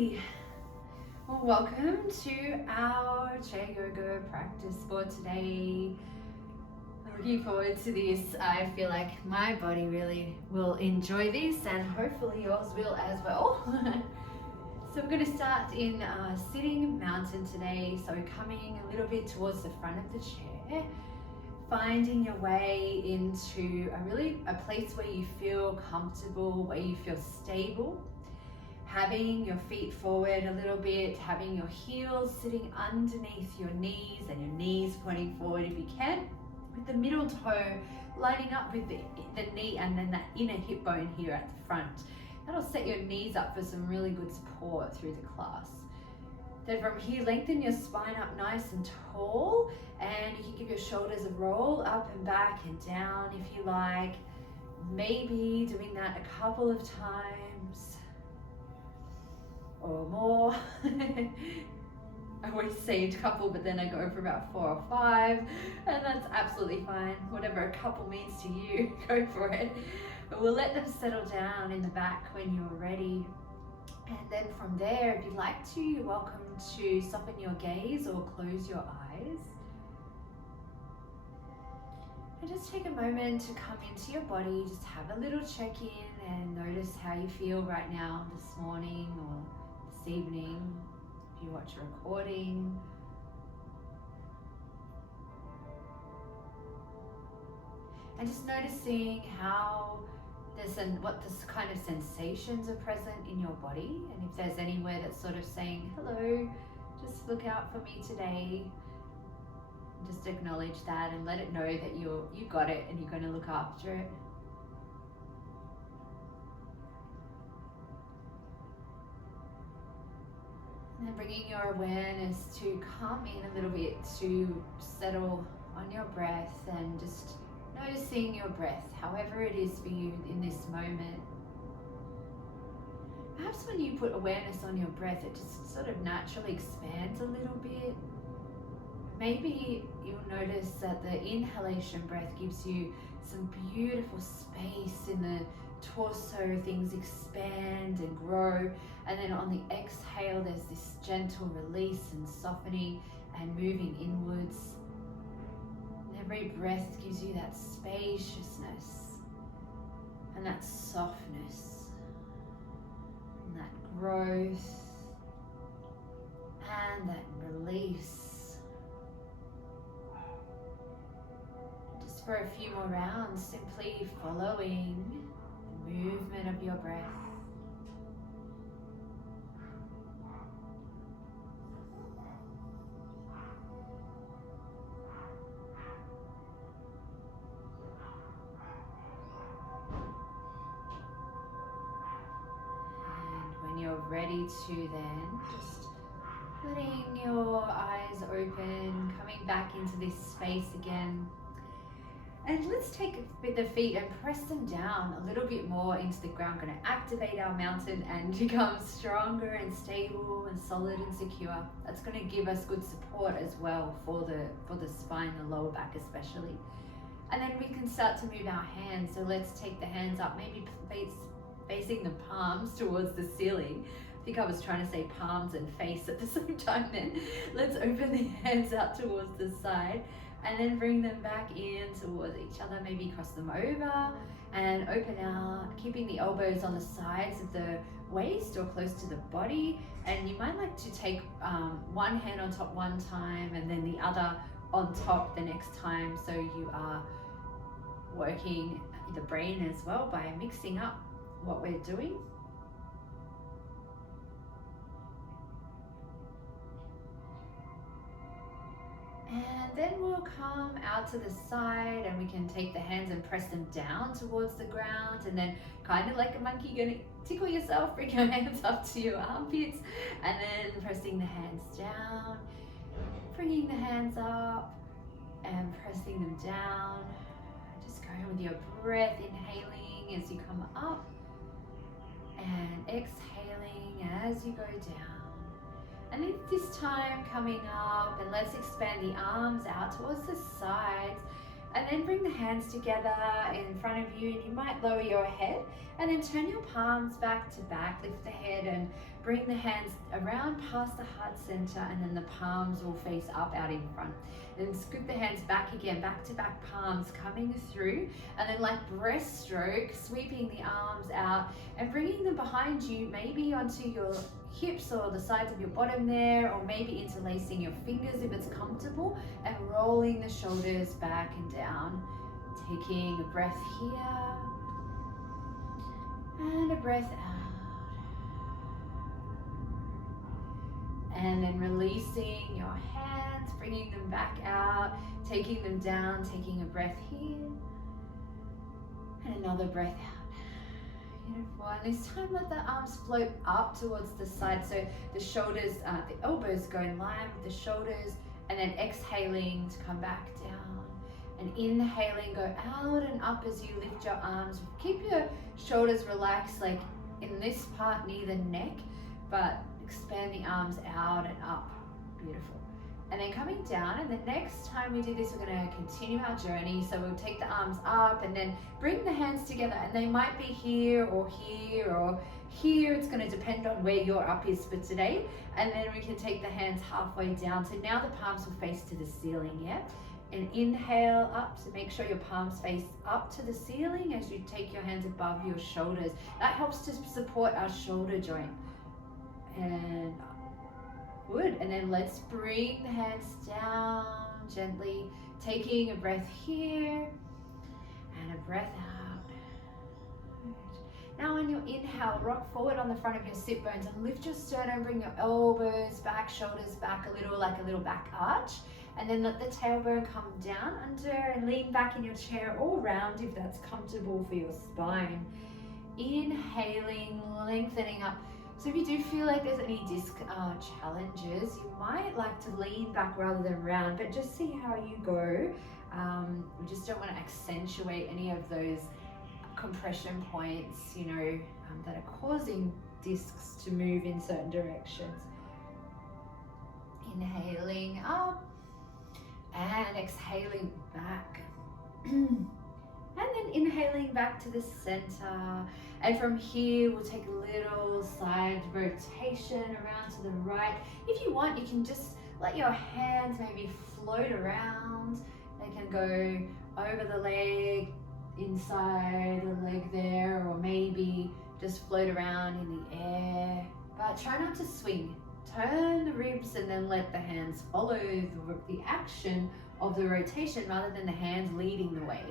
Alrighty, well, welcome to our chair yoga practice for today. I'm looking forward to this. I feel like my body really will enjoy this and hopefully yours will as well. So we're going to start in sitting mountain today. So coming a little bit towards the front of the chair, finding your way into a place where you feel comfortable, where you feel stable. Having your feet forward a little bit, having your heels sitting underneath your knees and your knees pointing forward if you can, with the middle toe lining up with the knee and then that inner hip bone here at the front. That'll set your knees up for some really good support through the class. Then from here, lengthen your spine up nice and tall, and you can give your shoulders a roll up and back and down if you like. Maybe doing that a couple of times or more. I always say a couple, but then I go for about 4 or 5, and that's absolutely fine. Whatever a couple means to you, go for it. But we'll let them settle down in the back when you're ready. And then from there, if you'd like to, you're welcome to soften your gaze or close your eyes. And just take a moment to come into your body, just have a little check-in and notice how you feel right now, this morning or this evening, if you watch a recording. And just noticing what this kind of sensations are present in your body, and if there's anywhere that's sort of saying, hello, just look out for me today. Just acknowledge that and let it know that you got it and you're going to look after it. And then bringing your awareness to come in a little bit, to settle on your breath and just noticing your breath, however it is for you in this moment. Perhaps when you put awareness on your breath, it just sort of naturally expands a little bit. Maybe you'll notice that the inhalation breath gives you some beautiful space in the torso, things expand and grow, and then on the exhale there's this gentle release and softening and moving inwards. Every breath gives you that spaciousness and that softness and that growth and that release. Just for a few more rounds, simply following the movement of your breath. Ready to then just letting your eyes open, coming back into this space again. And let's take the feet and press them down a little bit more into the ground. Going to activate our mountain and become stronger and stable and solid and secure. That's going to give us good support as well for the spine, the lower back especially. And then we can start to move our hands. So let's take the hands up, maybe facing the palms towards the ceiling. I think I was trying to say palms and face at the same time then. Let's open the hands out towards the side and then bring them back in towards each other, maybe cross them over and open out, keeping the elbows on the sides of the waist or close to the body. And you might like to take one hand on top one time and then the other on top the next time, so you are working the brain as well by mixing up what we're doing. And then we'll come out to the side and we can take the hands and press them down towards the ground, and then kind of like a monkey, gonna tickle yourself, bring your hands up to your armpits and then pressing the hands down, bringing the hands up and pressing them down. Just going with your breath, inhaling as you come up and exhaling as you go down. And then this time coming up, and let's expand the arms out towards the sides and then bring the hands together in front of you, and you might lower your head and then turn your palms back to back, lift the head and bring the hands around past the heart center, and then the palms will face up out in front. And scoop the hands back again, back to back palms coming through, and then like breaststroke, sweeping the arms out and bringing them behind you, maybe onto your hips or the sides of your bottom there, or maybe interlacing your fingers if it's comfortable, and rolling the shoulders back and down. Taking a breath here and a breath out, and then releasing your hands, bringing them back out, taking them down, taking a breath here and another breath out. Beautiful. And this time let the arms float up towards the side, so the shoulders, the elbows go in line with the shoulders, and then exhaling to come back down. And inhaling, go out and up as you lift your arms. Keep your shoulders relaxed, like in this part near the neck, but expand the arms out and up. Beautiful. And then coming down, and the next time we do this, we're going to continue our journey. So we'll take the arms up and then bring the hands together, and they might be here or here or here. It's going to depend on where your up is for today. And then we can take the hands halfway down. So now the palms will face to the ceiling, yeah? And inhale up, so make sure your palms face up to the ceiling as you take your hands above your shoulders. That helps to support our shoulder joint. And good. And then let's bring the hands down gently, taking a breath here and a breath out. Good. Now on your inhale, rock forward on the front of your sit bones and lift your sternum, bring your elbows back, shoulders back a little, like a little back arch. And then let the tailbone come down under and lean back in your chair or round if that's comfortable for your spine. Inhaling, lengthening up. So if you do feel like there's any disc challenges, you might like to lean back rather than round, but just see how you go. We just don't want to accentuate any of those compression points, that are causing discs to move in certain directions. Inhaling up. And exhaling back. And then inhaling back to the center. And from here, we'll take a little side rotation around to the right. If you want, you can just let your hands maybe float around. They can go over the leg, inside the leg there, or maybe just float around in the air. But try not to swing. Turn the ribs and then let the hands follow the action of the rotation rather than the hands leading the way.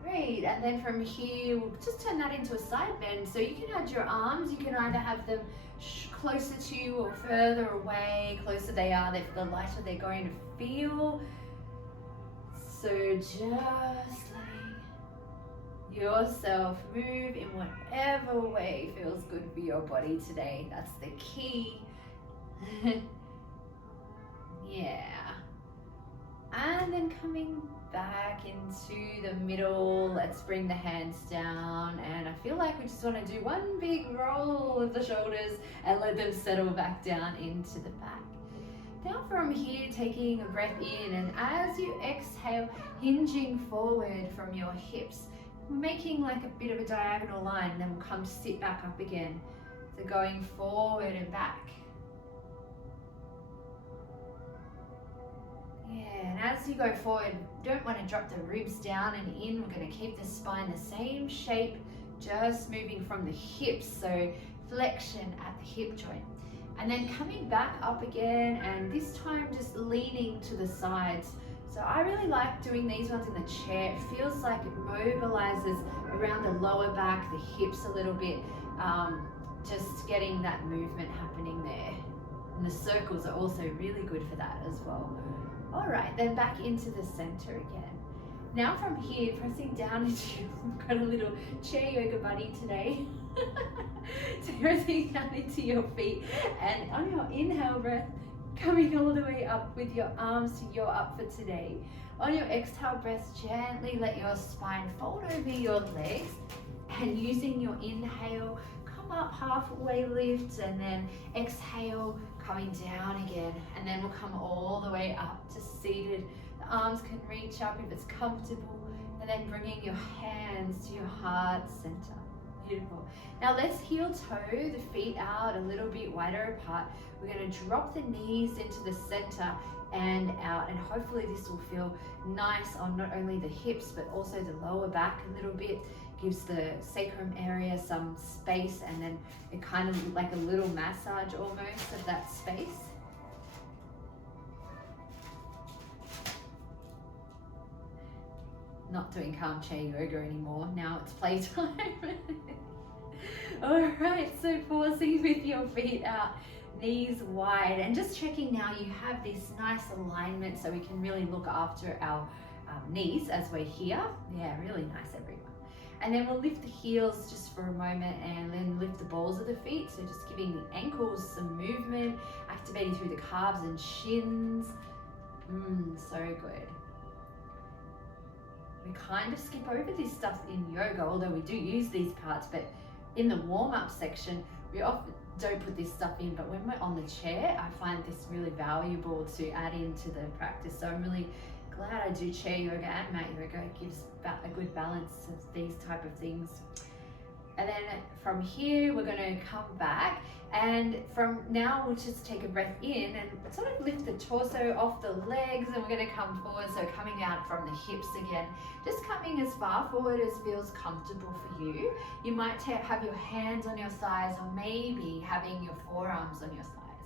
Great, and then from here, we'll just turn that into a side bend. So you can add your arms, you can either have them closer to you or further away. Closer they are, the lighter they're going to feel. So just yourself move in whatever way feels good for your body today. That's the key. Yeah. And then coming back into the middle, let's bring the hands down, and I feel like we just want to do one big roll of the shoulders and let them settle back down into the back. Now from here, taking a breath in, and as you exhale, hinging forward from your hips, we're making like a bit of a diagonal line, and then we'll come sit back up again. So going forward and back. Yeah, and as you go forward, don't want to drop the ribs down and in. We're going to keep the spine the same shape, just moving from the hips, so flexion at the hip joint. And then coming back up again, and this time just leaning to the sides. So I really like doing these ones in the chair. It feels like it mobilizes around the lower back, the hips a little bit, just getting that movement happening there. And the circles are also really good for that as well. All right, then back into the center again. Now from here, pressing down into, I've got a little chair yoga buddy today. So pressing down into your feet, and on your inhale breath, coming all the way up with your arms to your up for today. On your exhale breath, gently let your spine fold over your legs, and using your inhale, come up halfway lift, and then exhale, coming down again, and then we'll come all the way up to seated. The arms can reach up if it's comfortable, and then bringing your hands to your heart center. Beautiful. Now let's heel toe the feet out a little bit wider apart. We're going to drop the knees into the center and out, and hopefully this will feel nice on not only the hips but also the lower back a little bit. Gives the sacrum area some space, and then it kind of like a little massage almost of that space. Not doing calm chair yoga anymore, now it's playtime. All right, so pausing with your feet out, knees wide, and just checking now you have this nice alignment so we can really look after our knees as we're here. Yeah, really nice, everyone. And then we'll lift the heels just for a moment and then lift the balls of the feet. So just giving the ankles some movement, activating through the calves and shins. So good. We kind of skip over this stuff in yoga, although we do use these parts, but in the warm-up section, we often don't put this stuff in, but when we're on the chair, I find this really valuable to add into the practice. So I'm really glad I do chair yoga and mat yoga. It gives a good balance of these type of things. And then from here, we're going to come back, and from now we'll just take a breath in and sort of lift the torso off the legs, and we're going to come forward, so coming out from the hips again, just coming as far forward as feels comfortable for you. You might have your hands on your thighs, or maybe having your forearms on your thighs.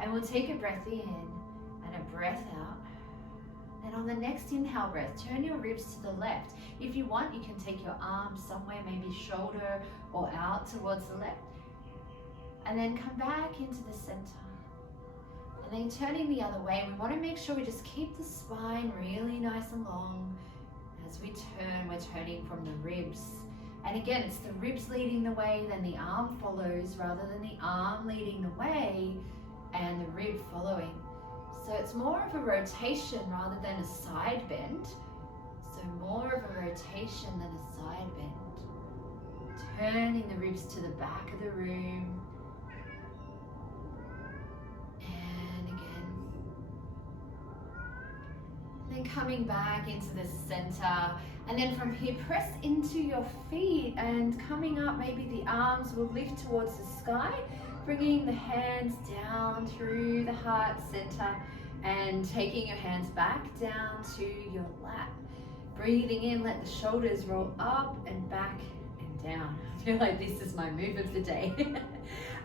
And we'll take a breath in and a breath out. And on the next inhale breath, turn your ribs to the left. If you want, you can take your arms somewhere, maybe shoulder or out towards the left. And then come back into the center. And then turning the other way, we want to make sure we just keep the spine really nice and long. As we turn, we're turning from the ribs. And again, it's the ribs leading the way, then the arm follows, rather than the arm leading the way and the rib following. So it's more of a rotation rather than a side bend. So more of a rotation than a side bend. Turning the ribs to the back of the room. And again. And then coming back into the center. And then from here, press into your feet, and coming up, maybe the arms will lift towards the sky. Bringing the hands down through the heart center and taking your hands back down to your lap. Breathing in, let the shoulders roll up and back and down. I feel like this is my move of the day.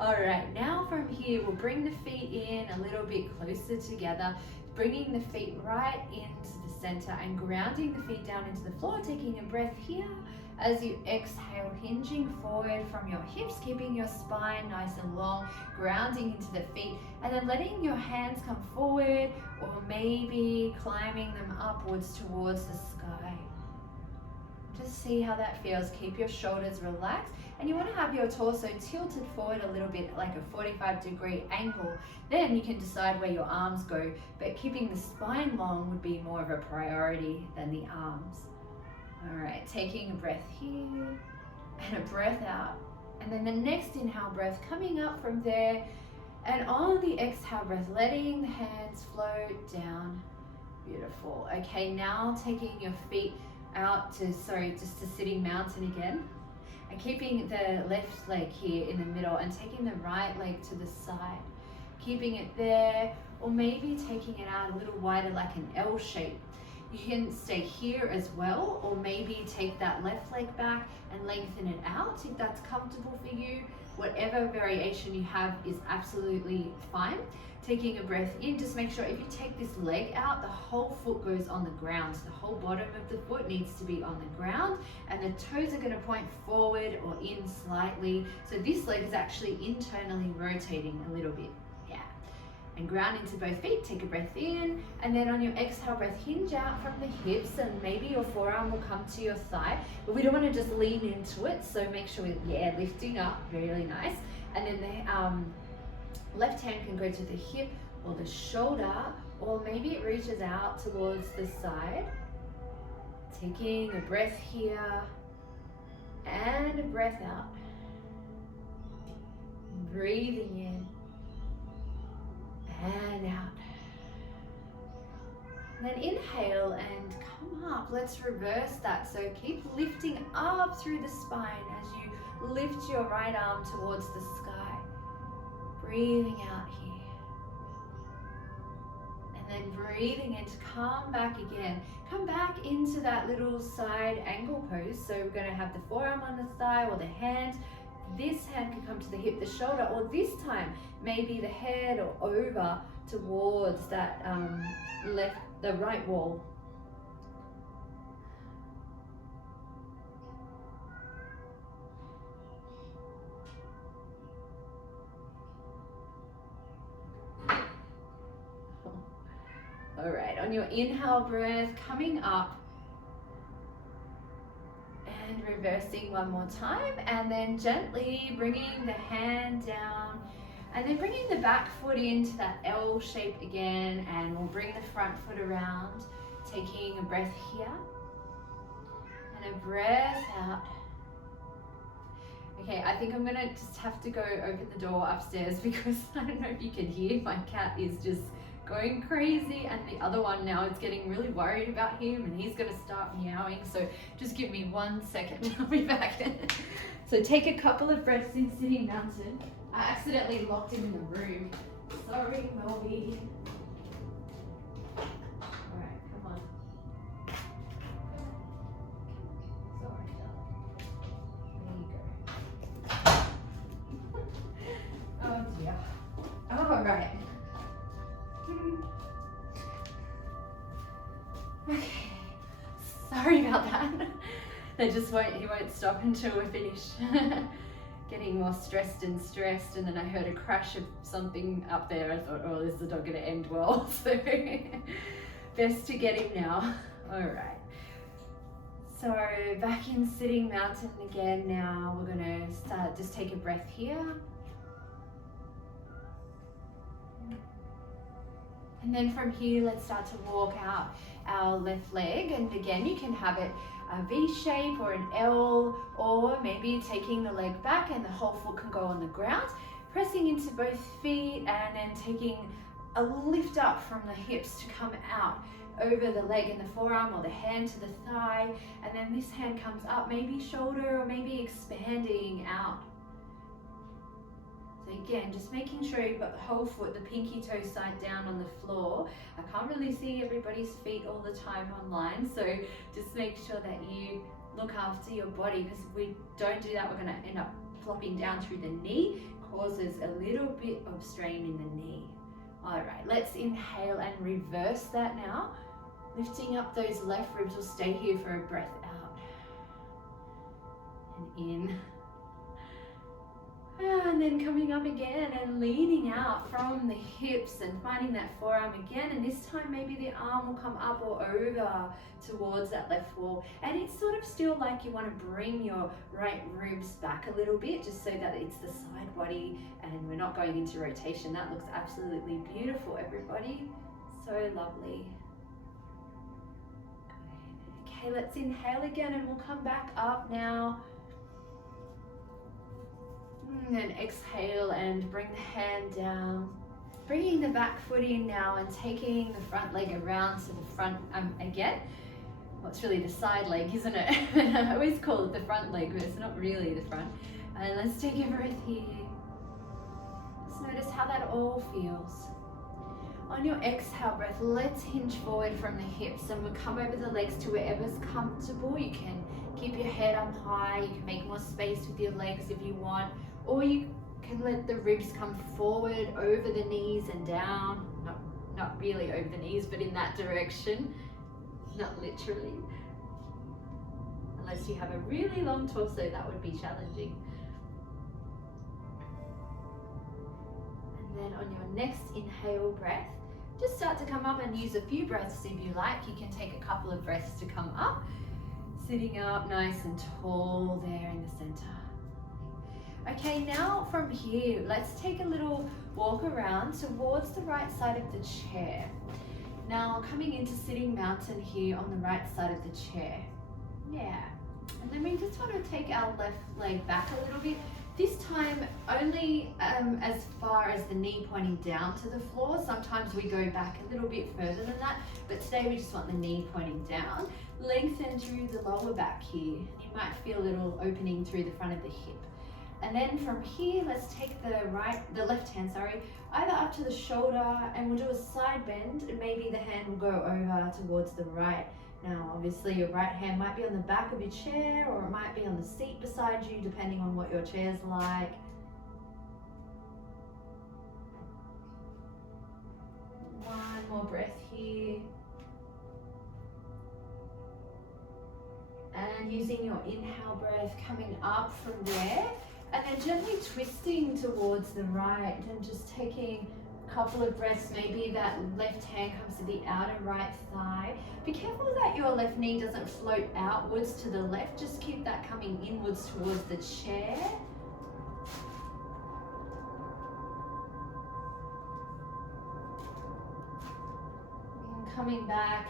All right, now from here, we'll bring the feet in a little bit closer together, bringing the feet right into the center and grounding the feet down into the floor, taking a breath here. As you exhale, hinging forward from your hips, keeping your spine nice and long, grounding into the feet, and then letting your hands come forward, or maybe climbing them upwards towards the sky. Just see how that feels. Keep your shoulders relaxed, and you want to have your torso tilted forward a little bit, like a 45-degree angle. Then you can decide where your arms go, but keeping the spine long would be more of a priority than the arms. All right, taking a breath here and a breath out. And then the next inhale breath coming up from there. And on the exhale breath, letting the hands float down. Beautiful. Okay, now taking your feet out to, just a sitting mountain again. And keeping the left leg here in the middle and taking the right leg to the side. Keeping it there, or maybe taking it out a little wider like an L shape. You can stay here as well, or maybe take that left leg back and lengthen it out if that's comfortable for you. Whatever variation you have is absolutely fine. Taking a breath in, just make sure if you take this leg out, the whole foot goes on the ground. So the whole bottom of the foot needs to be on the ground, and the toes are going to point forward or in slightly. So this leg is actually internally rotating a little bit. And ground into both feet, take a breath in, and then on your exhale breath, hinge out from the hips, and maybe your forearm will come to your thigh, but we don't want to just lean into it, so make sure lifting up, really nice. And then the left hand can go to the hip or the shoulder, or maybe it reaches out towards the side. Taking a breath here, and a breath out. Breathing in. And out. Then inhale and come up. Let's reverse that. So keep lifting up through the spine as you lift your right arm towards the sky. Breathing out here. And then breathing in to come back again. Come back into that little side angle pose. So we're going to have the forearm on the thigh or the hand. This hand can come to the hip, the shoulder, or this time maybe the head or over towards that the right wall. All right, on your inhale breath, coming up and reversing one more time, and then gently bringing the hand down and then bringing the back foot into that L shape again, and we'll bring the front foot around, taking a breath here and a breath out. Okay, I think I'm gonna just have to go open the door upstairs because I don't know if you can hear, my cat is just going crazy, and the other one now is getting really worried about him and he's gonna start meowing, so just give me 1 second. I'll be back. So take a couple of breaths in sitting mountain. I accidentally locked him in the room. Sorry, Melby. Alright, come on. Sorry, darling. There you go. Oh dear. Alright. Okay. Sorry about that. He won't stop until we're finished. Getting more stressed, and then I heard a crash of something up there. I thought, oh, this is not going to end well, so best to get him now. All right, so back in sitting mountain again now. We're going to start, just take a breath here. And then from here, let's start to walk out our left leg, and again, you can have it a V shape or an L, or maybe taking the leg back and the whole foot can go on the ground, pressing into both feet and then taking a lift up from the hips to come out over the leg and the forearm, or the hand to the thigh, and then this hand comes up, maybe shoulder or maybe expanding out. So again, just making sure you've got the whole foot, the pinky toe side down on the floor. I can't really see everybody's feet all the time online, so just make sure that you look after your body, because if we don't do that, we're going to end up flopping down through the knee, causes a little bit of strain in the knee. All right, let's inhale and reverse that now. Lifting up those left ribs, we'll stay here for a breath out and in. And then coming up again and leaning out from the hips and finding that forearm again, and this time maybe the arm will come up or over towards that left wall, and it's sort of still like you want to bring your right ribs back a little bit just so that it's the side body and we're not going into rotation. That looks absolutely beautiful, everybody. So lovely. Okay, let's inhale again and we'll come back up now. And then exhale and bring the hand down. Bringing the back foot in now and taking the front leg around to the front again. Well, it's really the side leg, isn't it? I always call it the front leg, but it's not really the front. And let's take a breath here. Just notice how that all feels. On your exhale breath, let's hinge forward from the hips and we'll come over the legs to wherever's comfortable. You can keep your head up high, you can make more space with your legs if you want, or you can let the ribs come forward over the knees and down. Not really over the knees, but in that direction, not literally. Unless you have a really long torso, that would be challenging. And then on your next inhale breath, just start to come up and use a few breaths if you like. You can take a couple of breaths to come up. Sitting up nice and tall there in the center. Okay, now from here, let's take a little walk around towards the right side of the chair. Now coming into sitting mountain here on the right side of the chair. Yeah. And then we just want to take our left leg back a little bit, This time only as far as the knee pointing down to the floor. Sometimes we go back a little bit further than that, but today we just want the knee pointing down. Lengthen through the lower back here. You might feel a little opening through the front of the hip. And then from here, let's take the left hand, either up to the shoulder, and we'll do a side bend, and maybe the hand will go over towards the right. Now, obviously your right hand might be on the back of your chair, or it might be on the seat beside you, depending on what your chair's like. One more breath here. And using your inhale breath, coming up from there, and then gently twisting towards the right, and just taking a couple of breaths. Maybe that left hand comes to the outer right thigh. Be careful that your left knee doesn't float outwards to the left. Just keep that coming inwards towards the chair. And coming back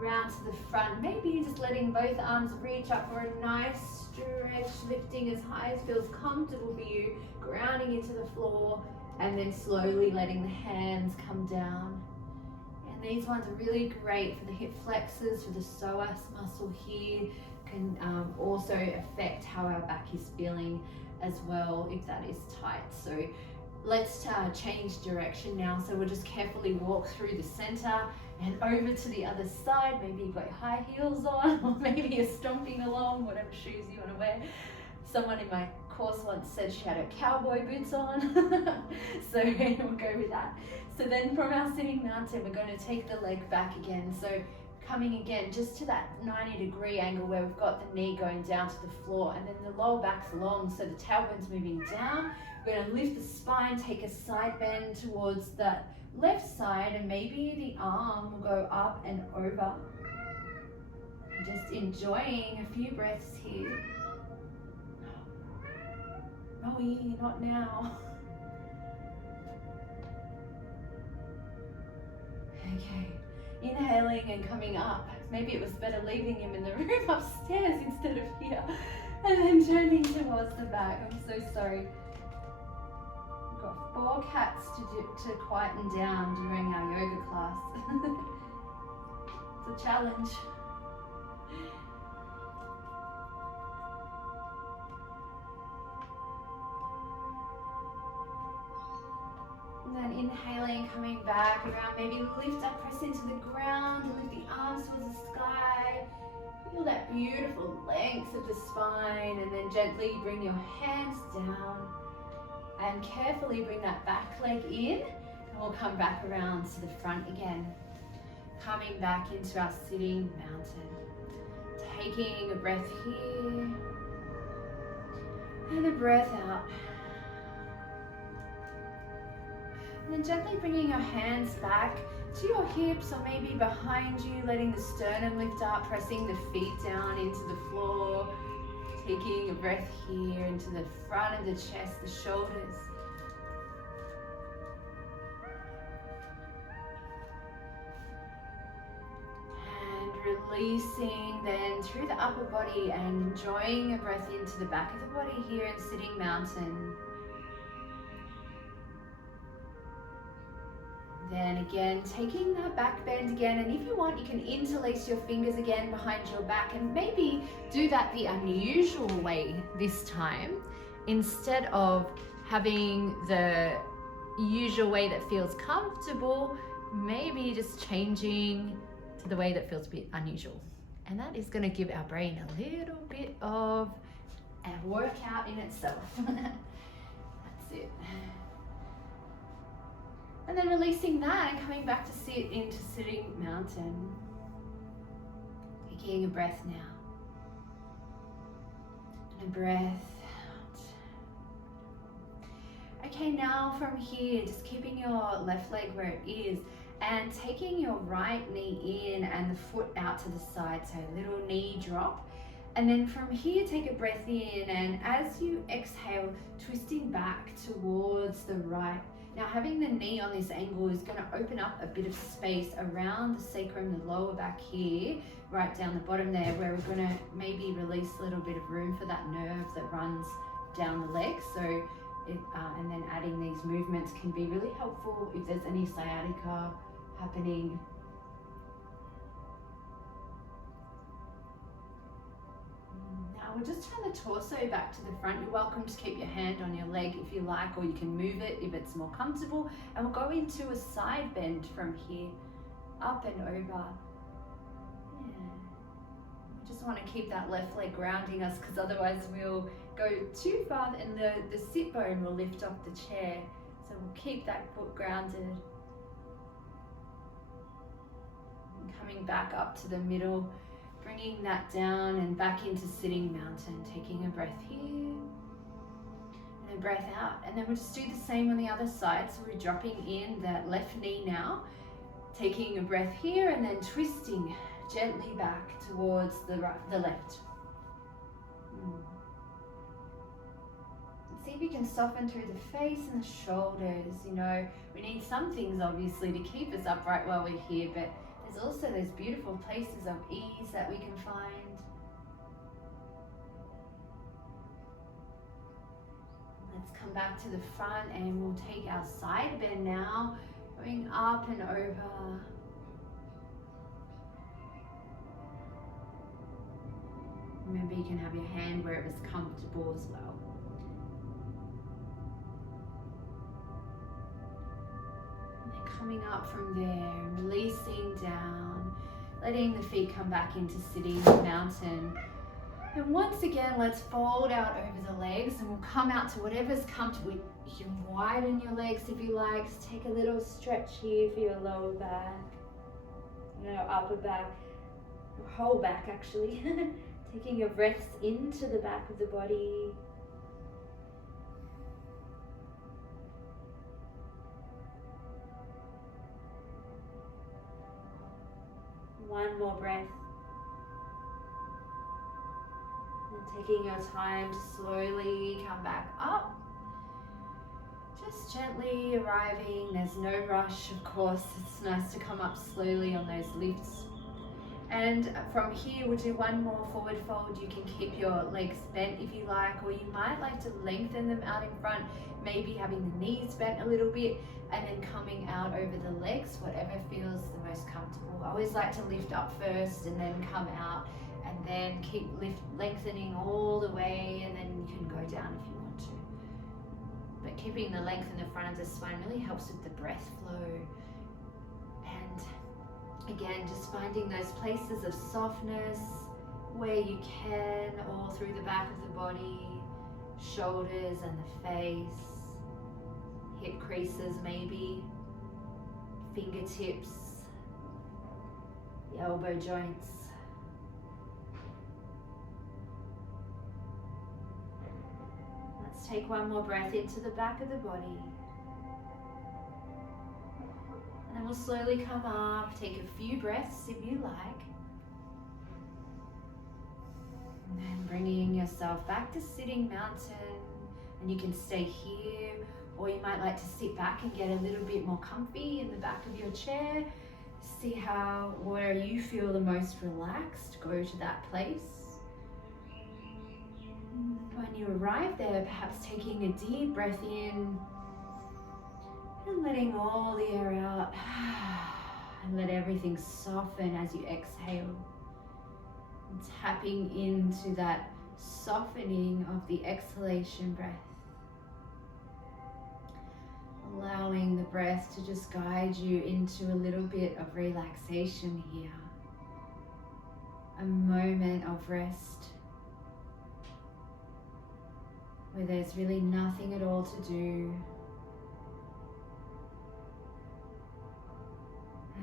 around to the front, maybe just letting both arms reach up for a nice stretch, lifting as high as feels comfortable for you, grounding into the floor, and then slowly letting the hands come down. And these ones are really great for the hip flexors, for the psoas muscle here. Can also affect how our back is feeling as well if that is tight. So let's change direction now. So we'll just carefully walk through the center and over to the other side. Maybe you've got your high heels on, or maybe you're stomping along, whatever shoes you want to wear. Someone in my course once said she had her cowboy boots on, so we'll go with that. So then from our sitting mountain, we're going to take the leg back again. So coming again just to that 90-degree angle where we've got the knee going down to the floor, and then the lower back's long, so the tailbone's moving down. We're going to lift the spine, take a side bend towards that left side, and maybe the arm will go up and over. Just enjoying a few breaths here. No, not now. Okay, inhaling and coming up. Maybe it was better leaving him in the room upstairs instead of here. And then turning towards the back. I'm so sorry. We've got 4 cats to quieten down during our yoga class. It's a challenge. And then inhaling, coming back around, maybe lift up, press into the ground, lift the arms towards the sky. Feel that beautiful length of the spine, and then gently bring your hands down and carefully bring that back leg in, and we'll come back around to the front again. Coming back into our sitting mountain. Taking a breath here and a breath out. And then gently bringing your hands back to your hips, or maybe behind you, letting the sternum lift up, pressing the feet down into the floor. Taking a breath here into the front of the chest, the shoulders. And releasing then through the upper body and enjoying a breath into the back of the body here in sitting mountain. Then again, taking that back bend again, and if you want, you can interlace your fingers again behind your back, and maybe do that the unusual way this time, instead of having the usual way that feels comfortable. Maybe just changing to the way that feels a bit unusual. And that is going to give our brain a little bit of a workout in itself. That's it. And then releasing that and coming back to sit into sitting mountain. Taking a breath now. And a breath out. Okay, now from here, just keeping your left leg where it is and taking your right knee in and the foot out to the side. So a little knee drop. And then from here, take a breath in, and as you exhale, twisting back towards the right. Now, having the knee on this angle is going to open up a bit of space around the sacrum, the lower back here, right down the bottom there, where we're going to maybe release a little bit of room for that nerve that runs down the legs. So and then adding these movements can be really helpful if there's any sciatica happening. Now we'll just turn the torso back to the front. You're welcome to keep your hand on your leg if you like, or you can move it if it's more comfortable. And we'll go into a side bend from here, up and over. Just want to keep that left leg grounding us, because otherwise we'll go too far and the sit bone will lift off the chair. So we'll keep that foot grounded. And coming back up to the middle, bringing that down and back into sitting mountain. Taking a breath here and a breath out. And then we'll just do the same on the other side. So we're dropping in that left knee now. Taking a breath here and then twisting gently back towards the left. See if you can soften through the face and the shoulders. You know, we need some things obviously to keep us upright while we're here, but there's also those beautiful places of ease that we can find. Let's come back to the front and we'll take our side bend now, going up and over. Remember, you can have your hand wherever's comfortable as well. And then coming up from there, releasing down, letting the feet come back into sitting mountain. And once again, let's fold out over the legs and we'll come out to whatever's comfortable. You can widen your legs if you like. Just take a little stretch here for your lower back, upper back, whole back actually. Taking your breaths into the back of the body. One more breath. And taking your time to slowly come back up. Just gently arriving. There's no rush, of course. It's nice to come up slowly on those lifts. And from here, we'll do one more forward fold. You can keep your legs bent if you like, or you might like to lengthen them out in front, maybe having the knees bent a little bit, and then coming out over the legs, whatever feels the most comfortable. I always like to lift up first and then come out, and then keep lengthening all the way, and then you can go down if you want to. But keeping the length in the front of the spine really helps with the breath flow. And again, just finding those places of softness where you can, all through the back of the body, shoulders and the face, hip creases maybe, fingertips, the elbow joints. Let's take one more breath into the back of the body. And we'll slowly come up, take a few breaths if you like. And then bringing yourself back to sitting mountain. And you can stay here, or you might like to sit back and get a little bit more comfy in the back of your chair. See where you feel the most relaxed, go to that place. When you arrive there, perhaps taking a deep breath in, and letting all the air out, and let everything soften as you exhale. And tapping into that softening of the exhalation breath. Allowing the breath to just guide you into a little bit of relaxation here. A moment of rest, where there's really nothing at all to do.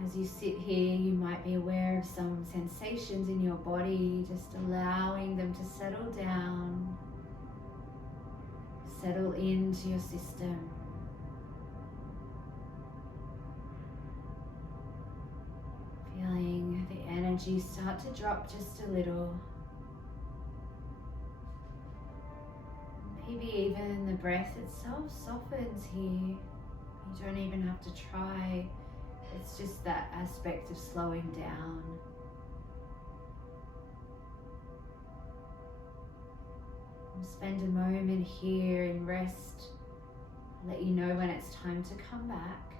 As you sit here, you might be aware of some sensations in your body, just allowing them to settle down, settle into your system. Feeling the energy start to drop just a little. Maybe even the breath itself softens here. You don't even have to try. It's just that aspect of slowing down. We'll spend a moment here in rest. Let you know when it's time to come back.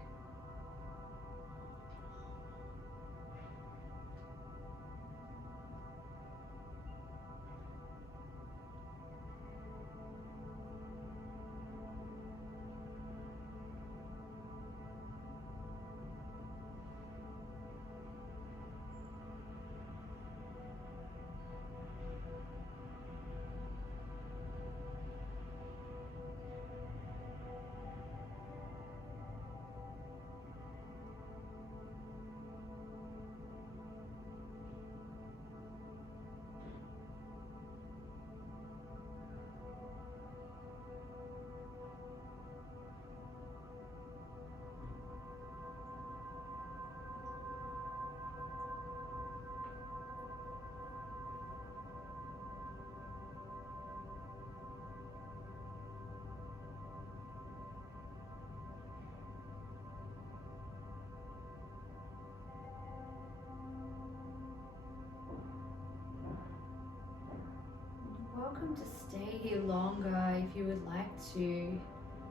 Welcome to stay here longer if you would like to. You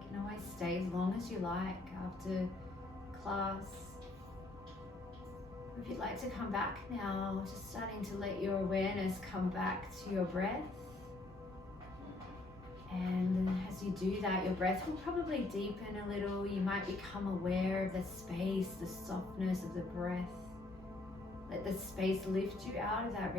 can always stay as long as you like after class. If you'd like to come back now, just starting to let your awareness come back to your breath. And as you do that, your breath will probably deepen a little. You might become aware of the space, the softness of the breath. Let the space lift you out of that